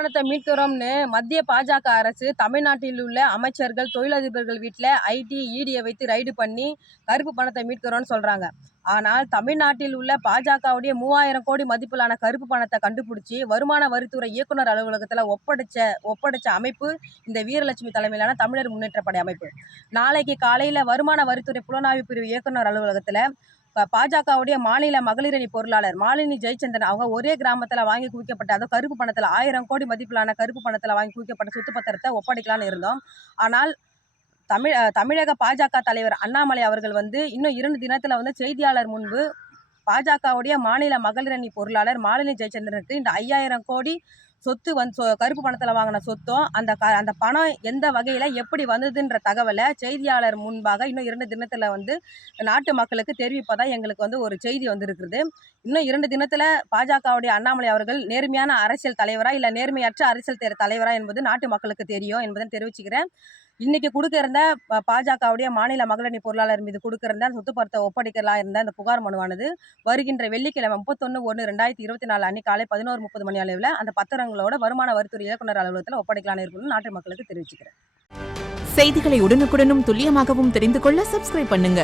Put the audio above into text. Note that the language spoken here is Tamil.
பணத்தை மீட்கிறோம்னு மத்திய பாஜக அரசு தமிழ்நாட்டில் உள்ள அமைச்சர்கள், தொழிலதிபர்கள் வீட்டில் ஐடி, இடியை வைத்து ரைடு பண்ணி கருப்பு பணத்தை மீட்கிறோம்னு சொல்றாங்க. ஆனால் தமிழ்நாட்டில் உள்ள பாஜகவுடைய 3000 கோடி மதிப்பிலான கருப்பு பணத்தை கண்டுபிடிச்சி வருமான வரித்துறை இயக்குனர் அலுவலகத்தில் ஒப்படைச்ச அமைப்பு இந்த வீரலட்சுமி தலைமையிலான தமிழர் முன்னேற்ற படை அமைப்பு. நாளைக்கு காலையில் வருமான வரித்துறை புலனாய்வு பிரிவு இயக்குனர் அலுவலகத்தில் பாஜகவுடைய மாநில மகளிரணி பொருளாளர் மாலினி ஜெயச்சந்திரன் அவங்க ஒரே கிராமத்தில் வாங்கி குவிக்கப்பட்ட அதோ கருப்பு பணத்தில் 1000 கோடி மதிப்பிலான கருப்பு பணத்தில் வாங்கி குவிக்கப்பட்ட சொத்து பத்திரத்தை ஒப்படைக்கலான்னு இருந்தோம். ஆனால் தமிழக பாஜக தலைவர் அண்ணாமலை அவர்கள் இன்னும் 2 தினத்தில் செய்தியாளர் முன்பு பாஜகவுடைய மாநில மகளிரணி பொருளாளர் மாலினி ஜெயச்சந்திரனுக்கு இந்த 5000 கோடி சொத்து கருப்பு பணத்தில் வாங்கின சொத்தும் அந்த பணம் எந்த வகையில் எப்படி வந்ததுன்ற தகவலை செய்தியாளர் முன்பாக இன்னும் 2 தினத்தில் நாட்டு மக்களுக்கு தெரிவிப்பதாக எங்களுக்கு ஒரு செய்தி வந்திருக்குது. இன்னும் 2 தினத்தில் பாஜகவுடைய அண்ணாமலை அவர்கள் நேர்மையான அரசியல் தலைவரா இல்லை நேர்மையற்ற அரசியல் தலைவரா என்பது நாட்டு மக்களுக்கு தெரியும் என்பதை தெரிவிச்சுக்கிறேன். இன்னைக்கு கொடுக்க இருந்த பாஜகவுடைய மாநில மகளிரணி பொருளாளர் மீது கொடுக்க இருந்த சொத்து பத்திரத்தை ஒப்படைக்கலாம் இருந்த அந்த புகார் மனுவானது வருகின்ற வெள்ளிக்கிழமை 31/1/2024 அன்னைக்கு காலை 11:30 மணி அளவில் அந்த பத்திரங்களோட வருமான வரித்துறை இயக்குனர் அலுவலகத்தில் ஒப்படைக்கலான்னு இருக்குன்னு நாட்டு மக்களுக்கு தெரிவிச்சுக்கிறேன். செய்திகளை உடனுக்குடனும் துல்லியமாகவும் தெரிந்து கொள்ள சப்ஸ்கிரைப் பண்ணுங்க.